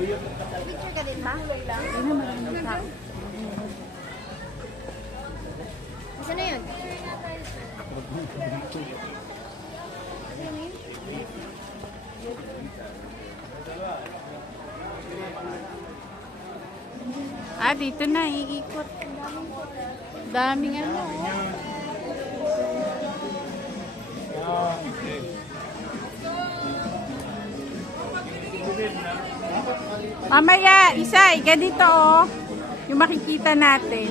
Picture ka din ba? Ayun, maraming tao. Saan na yun? Ah, dito na, iikot. Daming ano. Mamaya, isa, ganito oh. Yung makikita natin.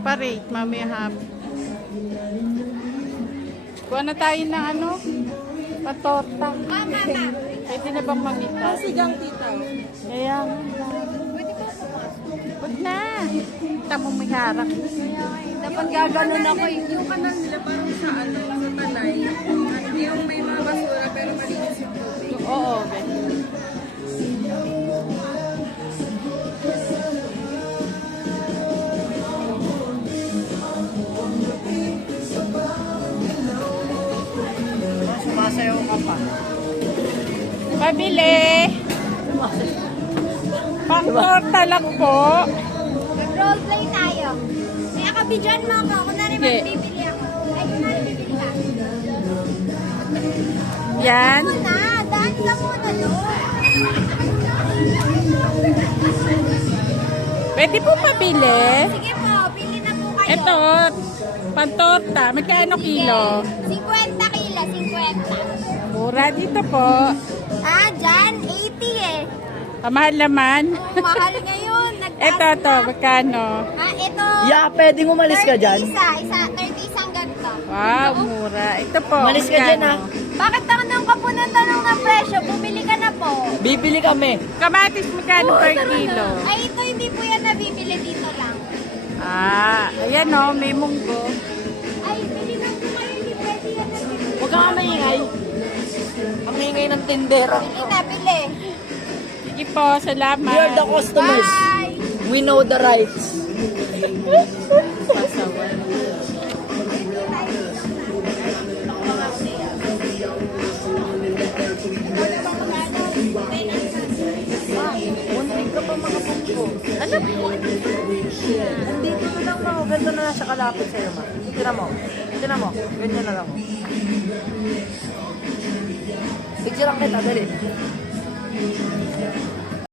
Parade, mamaya happy. Kuha na tayo ng ano? Patorta. Pwede na bang mamita? Sigang tita. Kaya huwag na. Kita mo may harap. Dapat gaganon ako eh. Yung kanal nila parang sa ano, sa tanay. Yung may mga basura pero malinis yung tubig. Oo, ganyan. Sumasayaw ka pa. Pabili. Pang-torta lang po. Mag-roleplay tayo. May akabidyan mo ako. Kunwari Hindi. magbibili ako. Ay, kunwari bibili ka. Yan. Ano na? Daan ka muna doon. Pwede po pabili. Sige po, pili na po kayo. Ito, pang-torta. Magkano kilo? 50 kilo, 50. Mura dito po. Ah, dyan, 80 eh. Kamahal naman. Oh, mahal ngayon. Ito, magkano? Ah, ito. Yeah, pwedeng umalis ka dyan. 30 isang ganito. Wow, mura. Ito po. Umalis ka dyan, ah. Bakit tanong ka po ng tanong ng presyo? Bumili ka na po. Bibili kami. Kamatis magkano per kilo? Ay, ito hindi po yan nabibili dito lang. Ah, ayan o, may munggo. Ay, bili na po kayo. Hindi pwede yan nabibili. Huwag kang maingay. Ang ingay ng tindera. Bili na, bili. Sige po, salamat. We are the customers. Bye! We know the rights. Pasawan. Muntik ka pa mga pungko. Alam mo? Nandito na lang ako. Ganito na lang siya kalapit sa'yo, ma. Tira mo. Tira mo. Ganyan na lang. Picture lang kita. Dali.